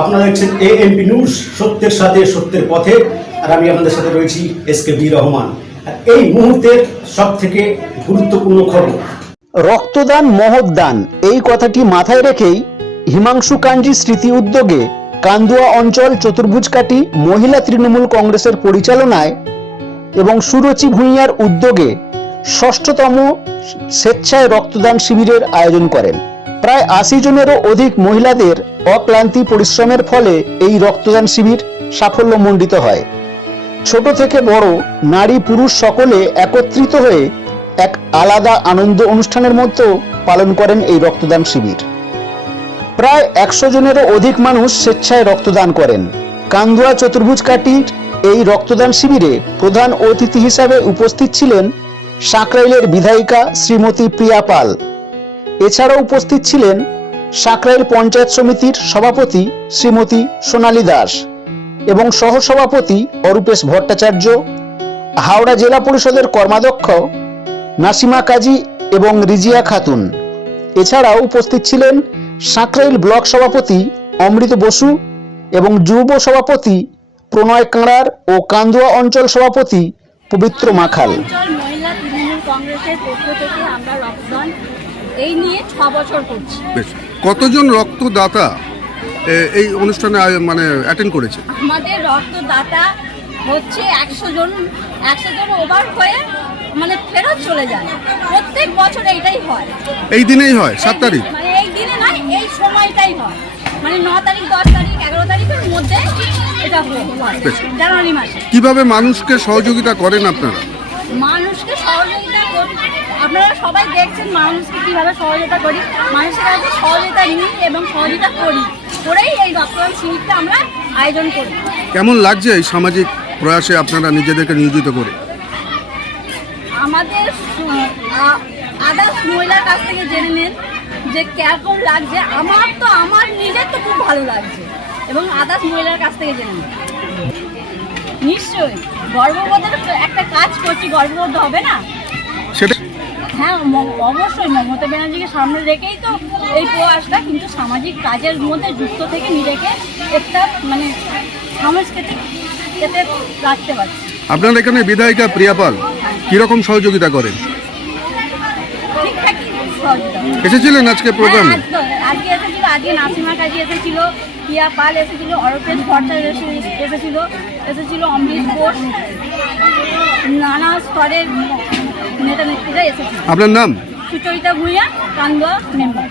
আপনারা দেখছেন AMP news, সত্যের সাথে সত্যের পথে। আর আমি আপনাদের সাথে রয়েছি SKB রহমান। আর এই মুহূর্তের সবথেকে গুরুত্বপূর্ণ খবর, রক্তদান মহৎ দান, এই কথাটি মাথায় রেখেই হিমাংশু কাঞ্জি স্মৃতি উদ্যোগে কান্দুয়া অঞ্চল চতুর্ভুজকাঠি মহিলা তৃণমূল কংগ্রেসের পরিচালনায় এবং সুরুচি ভূঁইয়ার উদ্যোগে ৬ষ্ঠতম স্বেচ্ছায় রক্তদান শিবিরের আয়োজন করেন। প্রায় ৮০ জনেরও অধিক মহিলাদের অক্লান্তি পরিশ্রমের ফলে এই রক্তদান শিবির সাফল্যমণ্ডিত হয়। ছোট থেকে বড়, নারী পুরুষ সকলে একত্রিত হয়ে এক আলাদা আনন্দ অনুষ্ঠানের মতো পালন করেন এই রক্তদান শিবির। প্রায় ১০০ জনেরও অধিক মানুষ স্বেচ্ছায় রক্তদান করেন। কান্দুয়া চতুর্ভুজকাঠির এই রক্তদান শিবিরে প্রধান অতিথি হিসাবে উপস্থিত ছিলেন সাঁকরাইলের বিধায়িকা শ্রীমতী প্রিয়া পাল। এছাড়াও উপস্থিত ছিলেন সাঁকরাইল পঞ্চায়েত সমিতির সভাপতি শ্রীমতী সোনালী দাস এবং সহসভাপতি অরূপেশ ভট্টাচার্য, হাওড়া জেলা পরিষদের কর্মাধ্যক্ষ নাসিমা কাজী এবং রিজিয়া খাতুন। এছাড়াও উপস্থিত ছিলেন সাঁকরাইল ব্লক সভাপতি অমৃত বসু এবং যুব সভাপতি প্রণয় কাঁড়ার ও কান্দুয়া অঞ্চল সভাপতি পবিত্র মাখাল। মহিলা তৃণমূল কংগ্রেসের পক্ষ থেকে আমরা রক্তদান এই নিয়ে ৬ বছর করছি। কতজন রক্তদাতা এই অনুষ্ঠানে মানে অ্যাটেন্ড করেছে? আমাদের রক্তদাতা হচ্ছে ১০০ জন ওভার হয়ে মানে ফেরত চলে যায়। প্রত্যেক বছর এইটাই হয়। এই দিনেই হয় ৭ তারিখ? মানে এই দিনে নয়, এই সময়টাই হয়, মানে ৯ তারিখ, ১০ তারিখ, ১১ তারিখের মধ্যে এটা হয় জানুয়ারি মাসে। কিভাবে মানুষকে সহযোগিতা করেন আপনারা? মানুষকে সহযোগিতা করি, আপনারা সবাই দেখছেন মানুষকে কিভাবে সহযোগিতা করি। মানুষের কাছে সহযোগিতা নিই এবং সহযোগিতা করেই এই রক্তদান শিবিরটা আমরা আয়োজন করি। কেমন লাগছে এই সামাজিক প্রয়াসে আপনারা নিজেদেরকে নিয়োজিত করে? আমাদের আদার্স মহিলার কাছ থেকে জেনে নেন যে কেমন লাগছে। আমার নিজের তো খুব ভালো লাগছে এবং আদার্স মহিলার কাছ থেকে জেনে নেন। নিশ্চয়ই গর্ববোধের একটা কাজ করছি, গর্ববোধ হবে না? সেটা হ্যাঁ, অবশ্যই মমতা ব্যানার্জিকে সামনে রেখেই তো এই প্রয়াসটা, কিন্তু সামাজিক কাজের মধ্যে যুক্ত থেকে নিজেকে একটা মানে সাংস্কৃতিক এতে রাখতে পারছি। আপনার এখানে বিধায়িকা প্রিয়া পাল কিরকম সহযোগিতা করেন? ঠিকঠাকই সহযোগিতা এসেছিলেন আজকে প্রোগ্রামে? আজকে এসেছিল, আজকে নাসিমা কাজী এসেছিল, প্রিয়া পাল এসেছিল, অরূপেশ ভট্টাচার্য এসেছিল, অমৃত বোস, নানা স্তরের নেতা নেত্রীরা এসেছিল। আপনার নাম? সুচরিতা ভূঁইয়া, কান্দুয়া মেম্বার।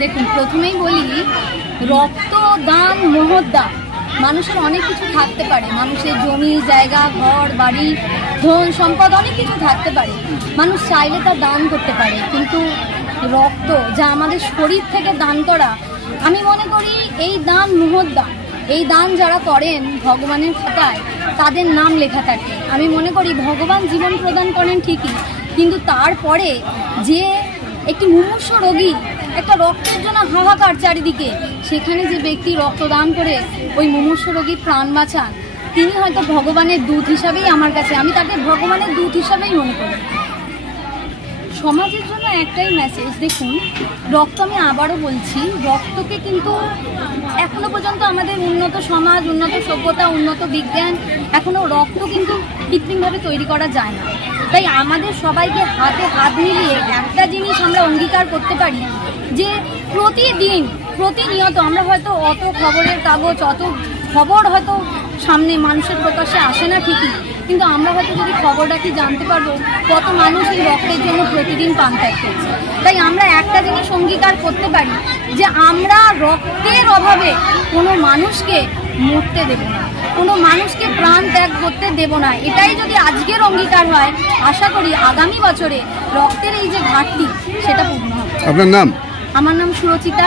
দেখুন, প্রথমেই বলি রক্তদান মহৎ দান। মানুষের অনেক কিছু থাকতে পারে, মানুষের জমি জায়গা, ঘর বাড়ি, ধন সম্পদ অনেক কিছু থাকতে পারে, মানুষ চাইলে তা দান করতে পারে, কিন্তু রক্ত যা আমাদের শরীর থেকে দান করা, আমি মনে করি এই দান মহৎ দান। এই দান যারা করেন ভগবানের খাতায় তাদের নাম লেখা থাকে। আমি মনে করি ভগবান জীবন প্রদান করেন ঠিকই, কিন্তু তারপরে যে একটি মুমূর্ষ রোগী, একটা রক্তের জন্য হাহাকার চারিদিকে, সেখানে যে ব্যক্তি রক্তদান করে ওই মুমূর্ষ রোগীর প্রাণ বাঁচান, তিনি হয়তো ভগবানের দূত হিসাবেই আমার কাছে, আমি তাকে ভগবানের দূত হিসাবেই মনে করি। সমাজের জন্য একটাই মেসেজ, দেখুন রক্ত, আমি আবারও বলছি, রক্তকে কিন্তু এখনো পর্যন্ত আমাদের উন্নত সমাজ, উন্নত সভ্যতা, উন্নত বিজ্ঞান, এখনো রক্ত কিন্তু কৃত্রিমভাবে তৈরি করা যায় না। তাই আমাদের সবাইকে হাতে হাত মিলিয়ে একটা জিনিস আমরা অঙ্গীকার করতে পারি যে প্রতিনিয়ত আমরা হয়তো অত খবরের কাগজ, অত খবর হয়তো সামনে মানুষের প্রকাশ্যে আসে না ঠিকই, কিন্তু আমরা হয়তো যদি খবর রাখি জানতে পারবো কত মানুষ এই রক্তের জন্য প্রতিদিন প্রাণ ত্যাগ করছে। তাই আমরা একটা জিনিস অঙ্গীকার করতে পারি যে আমরা রক্তের অভাবে কোনো মানুষকে মরতে দেব না, কোনো মানুষকে প্রাণ ত্যাগ করতে দেব না। এটাই যদি আজকের অঙ্গীকার হয়, আশা করি আগামী বছরে রক্তের এই যে ঘাটতি সেটা পূর্ণ হবে। আপনার নাম? আমার নাম সুরচিতা।